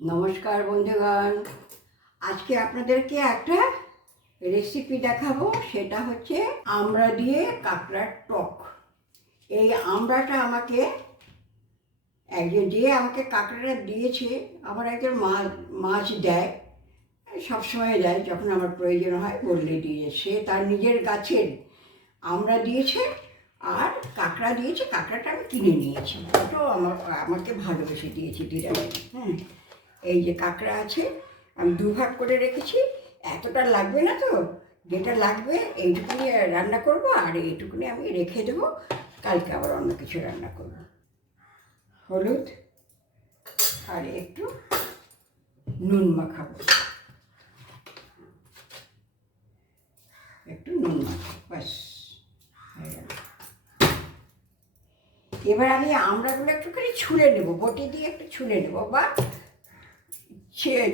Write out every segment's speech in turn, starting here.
নমস্কার বন্ধুগণ, আজকে আপনাদেরকে একটা রেসিপি দেখাবো। সেটা হচ্ছে আমড়া দিয়ে কাঁকড়ার টক। এই আমড়াটা আমাকে আমাকে কাঁকড়াটা দিয়েছে, আমার একজন মাছ দেয়, সবসময় দেয়, যখন আমার প্রয়োজন হয় বললে দিয়ে। সে তার নিজের গাছের আমড়া দিয়েছে আর কাঁকড়া দিয়েছে। কাঁকড়াটা আমি কিনে নিয়েছি, ওটাও আমাকে ভালোবেসে দিয়েছে দিদাকে। হ্যাঁ, এই যে কাঁকড়া আছে, আমি দুভাগ করে রেখেছি। এতটা লাগবে না, তো যেটা লাগবে এইটুকুনি রান্না করব, আর এইটুকুনি আমি রেখে দেবো, কালকে আবার অন্য কিছু রান্না করব। হলুদ আর একটু নুন মাখাবো, একটু নুন মাখাবো, ব্যাস হয়ে গেল। এবার আমি আমড়াগুলো একটুখানি ছুলে নেবো, বটি দিয়ে একটু ছুলে নেবো, বা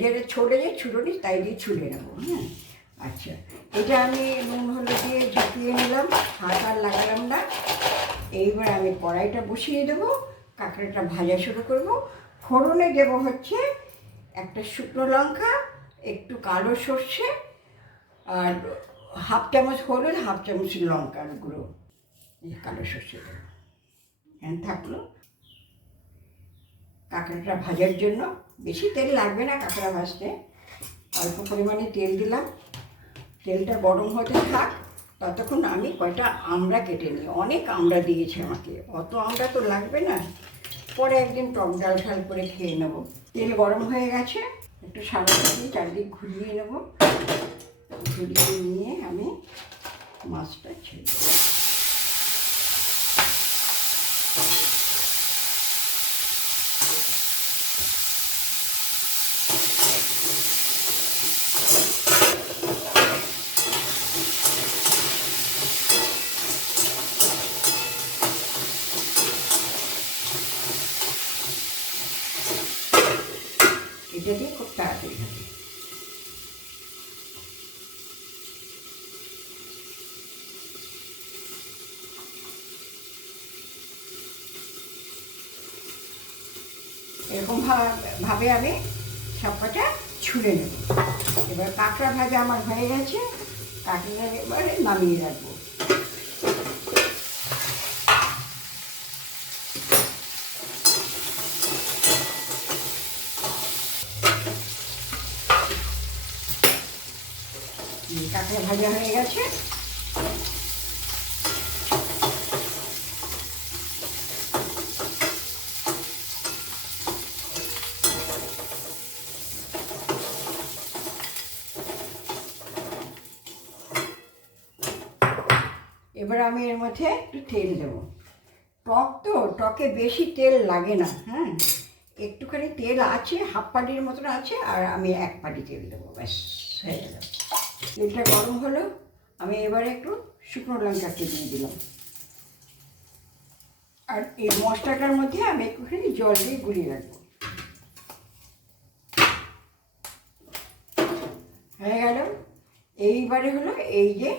যেটা ছোটে যে ছুটোনি তাই দিয়ে ছুলে নেবো। হ্যাঁ, আচ্ছা, এটা আমি নুন হলুদ দিয়ে ঝাঁকিয়ে নিলাম, হাত আর লাগালাম না। এইবার আমি কড়াইটা বসিয়ে দেবো, কাঁকড়াটা ভাজা শুরু করব। ফোড়নে দেব হচ্ছে একটা শুকনো লঙ্কা, একটু কালো সর্ষে, আর হাফ চামচ হলুদ, হাফ চামচ লঙ্কার গুঁড়ো, কালো সর্ষে দেবো। হ্যাঁ, থাকলো। কাঁকড়াটা ভাজার জন্য বেশি তেল লাগবে না কাঁকড়া ভাজতে, অল্প পরিমাণে তেল দিলাম। তেলটা গরম হতে থাক, ততক্ষণ আমি কয়টা আমড়া কেটে নিই। অনেক আমড়া দিয়েছে আমাকে, অত আমড়া তো লাগবে না, পরে একদিন টক ডাল ঝাল করে খেয়ে নেবো। তেল গরম হয়ে গেছে, একটু সাদা দিয়ে চারদিক ঘুরিয়ে নেবো। ঘুরিয়ে নিয়ে আমি মাছটা ছেড়ে দেবো। এটা দিয়ে খুব তাড়াতাড়ি হবে। এরকম ভাবে আমি সবকটা ছুলে নেব। এবার কাঁকড়া ভাজা আমার হয়ে গেছে, কাঁকড়া এবারে নামিয়ে রাখবো। কাঁকড়া ভাজা হয়ে গেছে, এবার আমি এর মধ্যে একটু তেল দেবো। টক তো, টকে বেশি তেল লাগে না। হ্যাঁ, একটুখানি তেল আছে, হাফ পাটির মতন আছে, আর আমি এক পাটি তেল দেবো, ব্যাস হয়ে গেল। তেলটা গরম হলো, আমি এবারে একটু শুকনো লঙ্কাকে দিয়ে দিলাম। আর এই মশলাটার মধ্যে আমি একটুখানি জল দিয়ে গুলিয়ে রাখবো। হয়ে গেল। এইবারে হলো এই যে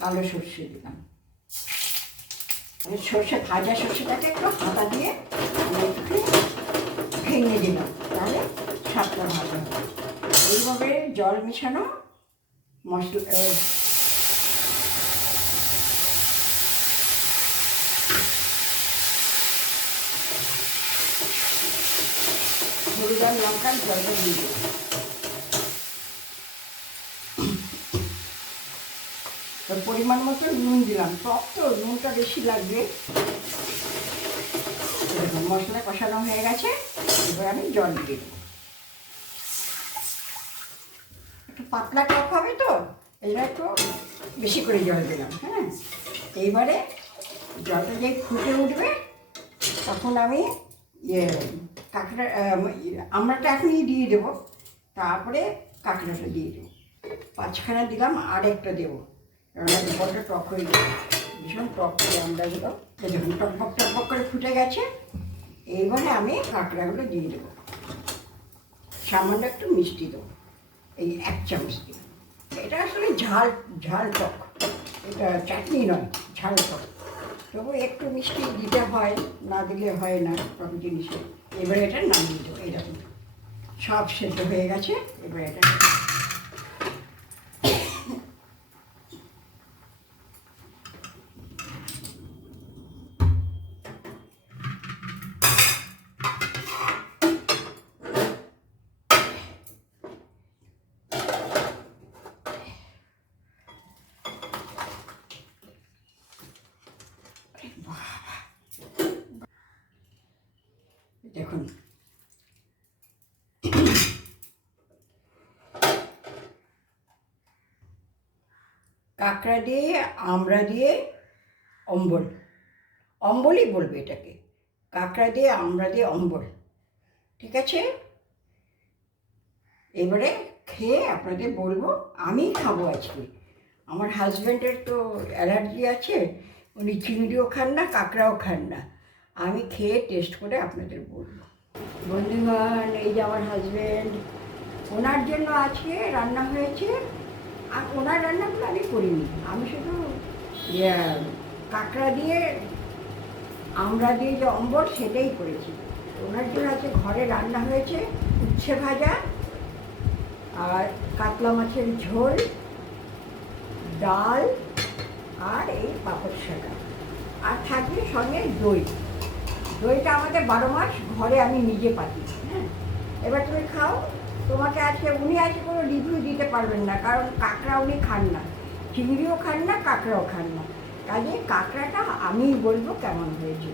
কালো সর্ষে দিলাম, সর্ষে ভাজা সর্ষেটাকে একটু হাতা দিয়ে একটু ভেঙে দিলাম, তাহলে স্বাদটা ভালো হবে। এইভাবে জল মেশানো মশলা, হলুদ আর লঙ্কার জলটা দিয়ে দিলাম। পরিমাণ মতো নুন দিলাম, টক তো নুনটা বেশি লাগবে। মশলা কষানো হয়ে গেছে, এবার আমি জল দিয়ে দেবো। একটু পাতলা টক হবে তো, এবার একটু বেশি করে জল দিলাম। হ্যাঁ, এইবারে জলটা যেই ফুটে উঠবে, তখন আমি কাঁকড়া আমড়াটা এখনই দিয়ে দেবো, তারপরে কাঁকড়াটা দিয়ে দেবো। পাঁচখানা দিলাম, আর একটা দেবো, কারণ বড্ড টক হয়ে যাবে, ভীষণ টক করে আমড়াগুলো। যখন টকবক টকবক করে ফুটে গেছে, এইবারে আমি কাঁকড়াগুলো দিয়ে দেবো। সামান্য একটু মিষ্টি দেবো, এই 1 চামচ দিই। এটা আসলে ঝাল ঝাল টক, এটা চাটনি নয়, ঝাল টক। তবু একটু মিষ্টি দিতে হয়, না দিলে হয় না টক জিনিসে। এবারে এটা নামিয়ে দেবো। এইরকম সব সেদ্ধ হয়ে গেছে। এবারে এটা দেখুন কাঁকড়া দিয়ে আমড়া দিয়ে অম্বল, অম্বলই বলবে এটাকে, কাঁকড়া দিয়ে আমড়া দিয়ে অম্বল। ঠিক আছে, এবারে খেয়ে আপনাদের বলবো। আমি খাবো আজকে, আমার হাজব্যান্ডের তো অ্যালার্জি আছে, উনি চিংড়িও খান না, কাঁকড়াও খান না। আমি খেয়ে টেস্ট করে আপনাদের বলবো। বন্ধুগণ, এই যে আমার হাজব্যান্ড, ওনার জন্য আজকে রান্না হয়েছে। আর ওনার রান্নাগুলো আমি করিনি, আমি শুধু কাঁকড়া দিয়ে আমড়া দিয়ে যে অম্বল সেটাই করেছি। ওনার জন্য আজকে ঘরে রান্না হয়েছে উচ্ছে ভাজা আর কাতলা মাছের ঝোল, ডাল আর এই পাঁপড় শাকা, আর থাকবে সঙ্গে দই। দইটা আমাদের 12 মাস ঘরে আমি নিজে পাতি। হ্যাঁ, এবার তুমি খাও। তোমাকে আজকে উনি আজকে কোনো রিভিউ দিতে পারবেন না, কারণ কাঁকড়া উনি খান না, চিংড়িও খান না, কাঁকড়াও খান না। কাজে কাঁকড়াটা আমিই বলবো কেমন হয়েছে।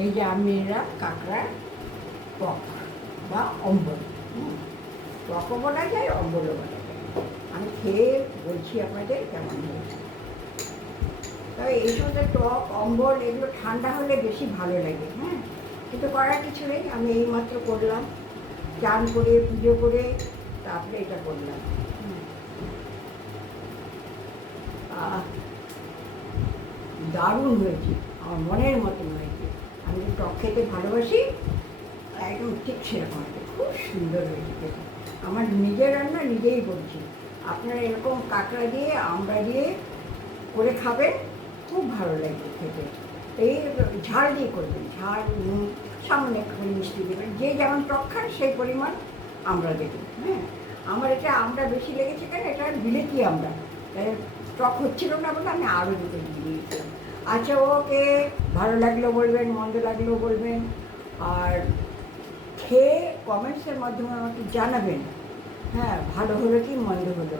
এই যে আমি এলাম কাঁকড়ার টক বা অম্বল। টকও বলা যায়, অম্বলও বলা যায়। আমি খেয়ে বলছি আপনাদের কেমন হয়েছে। তবে এই সমস্ত টক অম্বল এগুলো ঠান্ডা হলে বেশি ভালো লাগে। হ্যাঁ, কিন্তু করার কিছু নেই, আমি এইমাত্র করলাম, চান করে পুজো করে তারপরে এটা করলাম। দারুণ হয়েছে, আমার মনের মতন হয়েছে। আমি যে টক খেতে ভালোবাসি, একদম ঠিক সেরকম হয়েছে, খুব সুন্দর হয়েছে খেতে। আমার নিজের রান্না নিজেই বলছি, আপনারা এরকম কাঁকড়া দিয়ে আমড়া দিয়ে করে খাবেন, খুব ভালো লাগবে খেতে। এই ঝাল দিয়ে করবেন, ঝাল নুন সামান্য একটু মিষ্টি দেবেন, যে যেমন টক খান সেই পরিমাণ আমড়া দেবেন। হ্যাঁ, আমার এটা আমড়া বেশি লেগেছে কেন, এটা বিলেতি আমড়া, তাই টক হচ্ছিল না বলে আমি আরও দুটো দিয়ে দিয়েছিলাম। আচ্ছা, ওকে, ভালো লাগলো বলবেন, মন্দ লাগলেও বলবেন, আর খেয়ে কমেন্টসের মাধ্যমে আমাকে জানাবেন। হ্যাঁ, ভালো হলো কি মন্দ হলো।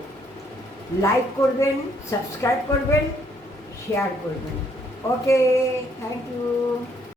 লাইক করবেন, সাবস্ক্রাইব করবেন, শেয়ার করবেন। ওকে, থ্যাংক ইউ।